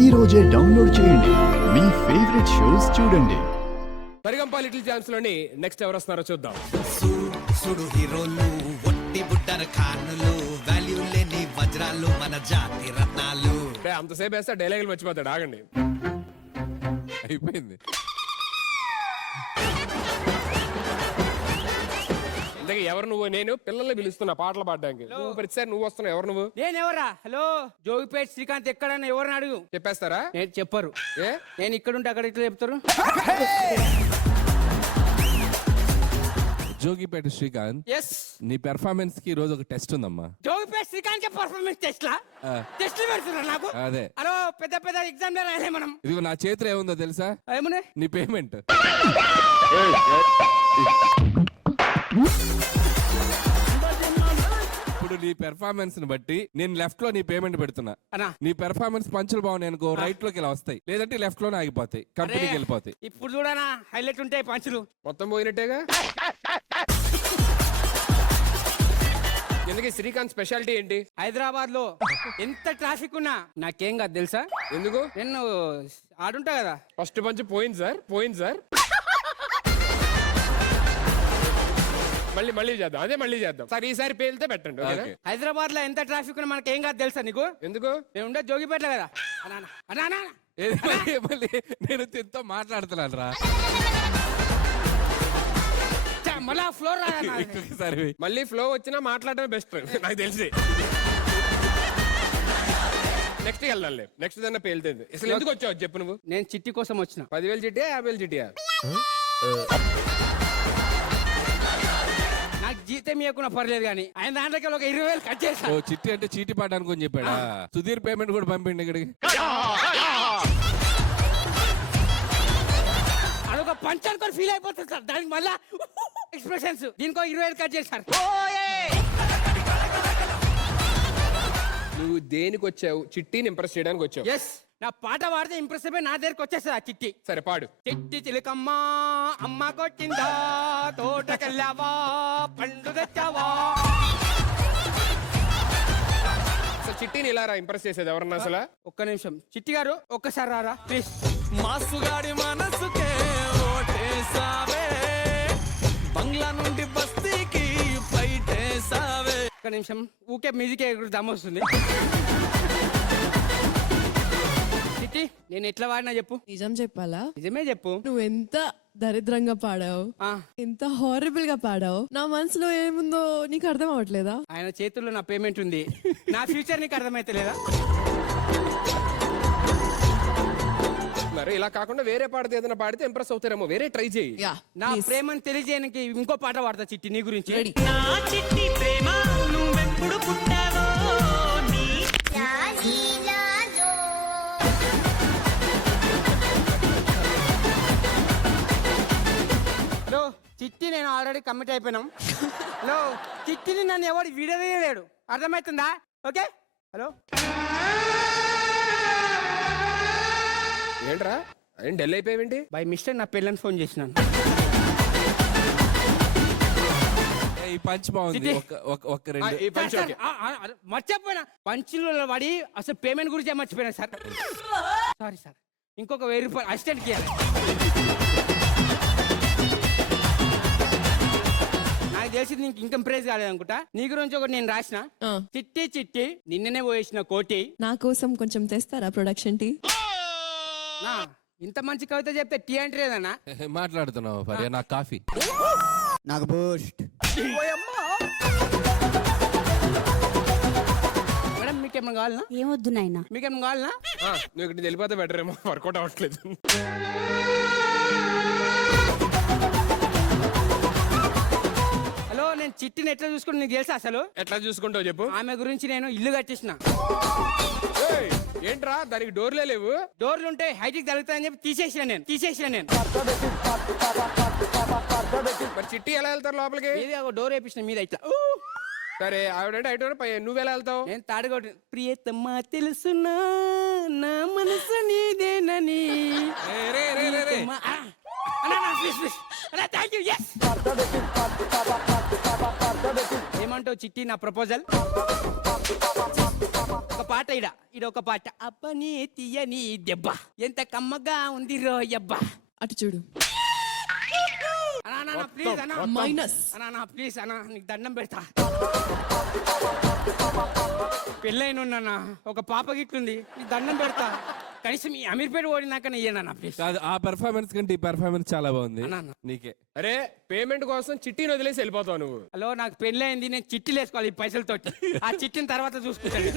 ఈ రోజే డౌన్లోడ్ చేయండి. మీ ఫేవరెట్ షోస్ చూడండి. పరిగంపా లిటిల్ ఛాన్స్ లోని నెక్స్ట్ ఎవరు వస్తున్నారో చూద్దాం. సుడు హీరోలు ఒట్టి బుట్టర్ ఖానులు వాల్యూ లేని వజ్రాలు మన జాతి రత్నాలు. అంతసేపు వేస్తే డైలాగులు మర్చిపోతాడు. ఆగండి, అయిపోయింది. ఇంతకీ ఎవరు నువ్వు? నేను పిల్లల్ని పిలుస్తున్నా పాటలు పాడడానికి. నువ్వు ప్రతిసారి నువ్వు వస్తున్నావు. ఎవరు నువ్వు? నేను ఎవరా? హలో, జోగిపేట శ్రీకాంత్ ఎక్కడన్నా ఎవరిని అడుగు, చెప్పేస్తారా? నేను చెప్పరు. ఏ నేను ఇక్కడ ఉంటే అక్కడ ఇట్లా చెప్తారు. జోగిపేట శ్రీకాంత్, ఎస్, నీ పెర్ఫార్మెన్స్ కి ఈ రోజు ఒక టెస్ట్ ఉందమ్మా. జోగిపేట శ్రీకాంత్ పర్ఫార్మెన్స్ టెస్ట్ లా టెస్ట్లు పెడుతున్నారు నాకు. అదే, హలో, పెద్ద పెద్ద ఎగ్జామ్ లో రాయలే మనం. ఇదిగో నా చేతిలో ఏముందో తెలుసా? ఏమునే? నీ పేమెంట్. ఇప్పుడు నీ పెర్ఫార్మెన్స్ ని బట్టి నేను లెఫ్ట్ లో నీ పేమెంట్ పెడుతున్నా. అన్నా, నీ పెర్ఫార్మెన్స్ పంచులు బాగున్నాయి అనుకో, రైట్ లోకి ఇలా వస్తాయి, లేదంటే లెఫ్ట్ లోనే ఆగిపోతాయి, కంపెనీకి వెళ్ళిపోతాయి. ఇప్పుడు చూడనా హైలైట్ ఉంటాయి పంచులు. మొత్తం పోయినట్టేగా. ఎందుకు శ్రీకాంత్ స్పెషాలిటీ ఏంటి? హైదరాబాద్ లో ఎంత ట్రాఫిక్ ఉన్నా నాకేం కాదు తెలుసా. ఎందుకు? నేను ఆడుంటా కదా. ఫస్ట్ పంచ్ పోయింది సార్, పోయింది సార్. మళ్ళీ చేద్దాం, అదే మళ్ళీ చేద్దాం సార్. ఈసారి పేలితే పెట్టండి. ఓకేనా? Okay. హైదరాబాద్ లో ఎంత ట్రాఫిక్ ఉన్నా మనకి ఏం కాదు తెలుసా నీకు? ఎందుకు? నేను ఉండే జోగిపేట కదా. ఏది మళ్ళీ నేను తింతో మాట్లాడుతున్నాను రా. మళ్ళా ఫ్లోర్ సరే, మళ్ళీ ఫ్లో వచ్చినా మాట్లాడటమే బెస్ట్ నాకు తెలిసి. నెక్స్ట్ వెళ్దాంలే. నెక్స్ట్ దాన్ని పేలుతుంది. అసలు ఎందుకు వచ్చావు చెప్పు నువ్వు? నేను చిట్టి కోసం వచ్చిన. 10,000 చిట్టియా 50,000 చిట్టియా? నాకు జీతం ఇవ్వకుండా పర్లేదు కానీ ఆయన దాంట్లోకి ఒక 20,000 కట్ చేశాను. ఓ చిట్టి అంటే చీటి పాడడానికి అని చెప్పాడా? సుధీర్ పేమెంట్ కూడా పంపిండి ఇక్కడికి. అదొక పంచ్ అనుకొని ఫీల్ అయిపోతుంది సార్. దానికి మళ్ళా ఎక్స్ప్రెషన్స్ దీనికో 20,000 కట్ చేశారు. నువ్వు దేనికి వచ్చావు? చిట్టిని ఇంప్రెస్ చేయడానికి వచ్చావు. ఎస్, నా పాట పాడితే ఇంప్రెస్ అయిపోయి నా దగ్గరకు వచ్చేస్తుంది ఆ చిట్టి. సరే పాడు. చిట్టి చిలుకమ్మా అమ్మ కొట్టిందా, తోటకెళ్ళావా పండు తెచ్చావా. అసలు చిట్టిని ఇలా రా ఇంప్రెస్ చేసేది ఎవరన్నా అసలు? ఒక్క నిమిషం చిట్టి గారు, ఒక్కసారి రారా ప్లీజ్. మాసుగాడి మనసుకే ఓటేసావే, బంగ్లా నుండి బస్తీకి ఫ్లైట్ వేసావే. ఒక్క నిమిషం, ఊకే మ్యూజిక్ దమ్మొస్తుంది. చిట్టి, నేను ఎట్లా వాడినా చెప్పు. నిజం చెప్పాలా? నిజమే చెప్పు. నువ్వు ఎంత దరిద్రంగా పాడావు, ఎంత హారబుల్ గా పాడావు. నా మనసులో ఏముందో నీకు అర్థం అవ్వట్లేదా? ఆయన చేతుల్లో నా పేమెంట్ ఉంది, నా ఫ్యూచర్ నీకు అర్థమైతలేదా? మరి ఇలా కాకుండా వేరే పాడితే ఏదైనా పాడితే ఇంప్రెస్ అవుతారేమో. వేరే ట్రై చేయి. యా, నా ప్రేమను తెలియజేయడానికి ఇంకో పాట పాడతా చిట్టి నీ గురించి. రెడీ. నా చిట్టి ప్రేమ నువ్వెప్పుడు పుట్టావో నీ హలో చిట్టి, నేను ఆల్రెడీ కమిట్ అయిపోయినాం. హలో చిట్టిని నన్ను ఎవడు విడదీయలేడు, అర్థమవుతుందా? ఓకే. హలో, ఏంట్రా ఏం డల్ అయిపోయావేంటి? బై మిస్టేక్ నా పెళ్ళని ఫోన్ చేసినాను. ఈ పంచ్ బాగుంది. చిట్టి. ఒక్క రెండు. ఈ పంచ్ ఓకే. మర్చిపోయినా పంచులలో పడి అసలు పేమెంట్ గురించి మర్చిపోయినా సార్. సారీ సార్, ఇంకొక 1000 రూపాయలు అసిస్టెంట్కి ఇవ్వాలి. నాకు తెలిసి నీకు ఇన్కమ్ ప్రైజ్ కాలేదనుకుంటా. నీ గురించి ఒకటి నేను రాసిన. చిట్టి చిట్టి నిన్ననే పోయేసిన కోటి. నా కోసం కొంచెం తెస్తారా ప్రొడక్షన్ టీ? నా ఇంత మంచి కవిత చెప్తే టీ అంటే లేదన్నా. మాట్లాడుతున్నావు పర్యా, నాకు కాఫీ. నాకు బూస్ట్. మేడం మీకేమన్నా కావాలనా? ఏమొద్దు నాయనా. మీకేమన్నా కావాలనా? నువ్వు ఇక్కడ వెళ్ళిపోతే బెటర్ ఏమో. వర్కౌట్ అవ్వట్లేదు. హలో, నేను చిట్టిని ఎట్లా చూసుకుంటా నీకు తెలుసా అసలు? ఎట్లా చూసుకుంటావు చెప్పు. ఆమె గురించి నేను ఇల్లు కట్టించిన. ఏయ్, ఏంట్రా దానికి డోర్లే లేవు? డోర్లు ఉంటే హైట్కి తగ్గుతాయని చెప్పి తీసేసిన నేను. మరి చిట్టి ఎలా వెళ్తారు లోపలికి? మీది ఒక డోర్ వేపించిన మీద ఇట్లా. సరే ఆవిడంటే అయితే నువ్వు ఎలా వెళ్తావు? నేను తాడుకోటి ప్రియతమ్మా తెలుసునా నా మనసు నీదేనని. ప్రియతమ్మా, అన్నా, please, please. అన్నా, thank you, yes. ఏమంటావు చిట్టి నా ప్రపోజల్? ఒక పాట ఇడ ఇక్కడ ఒక పాట అబ్బని తీయని దెబ్బ ఎంత కమ్మగా ఉంది రోయబ్బా. అటు చూడు. అన్నా ప్లీజ్ అన్నా మైనస్. అన్నా ప్లీజ్ అన్నా నీకు దండం పెడతా. పెళ్ళైనా ఒక పాప గిట్లుంది నీకు దండం పెడతా. కనీసం ఈ అమీర్పేట ఓడినాక ఇయ్యనన్నా ప్లీజ్. కాదు ఆ పెర్ఫార్మెన్స్ కంటే ఈ పెర్ఫార్మెన్స్ చాలా బాగుంది అన్నా, అన్నా. నీకే. అరే పేమెంట్ కోసం చిట్టీని వదిలేసి వెళ్ళిపోతావు నువ్వు. హలో నాకు పెళ్ళైంది, నేను చిట్టీలు వేసుకోవాలి ఈ పైసలతోటి. ఆ చిట్టిని తర్వాత చూసుకుంటాను.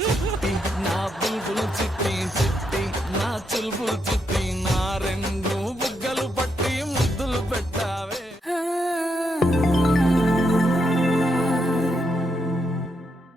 నా బుల్బుల్ చిట్టి చిట్టి నా చుల్బుల్ చిట్టి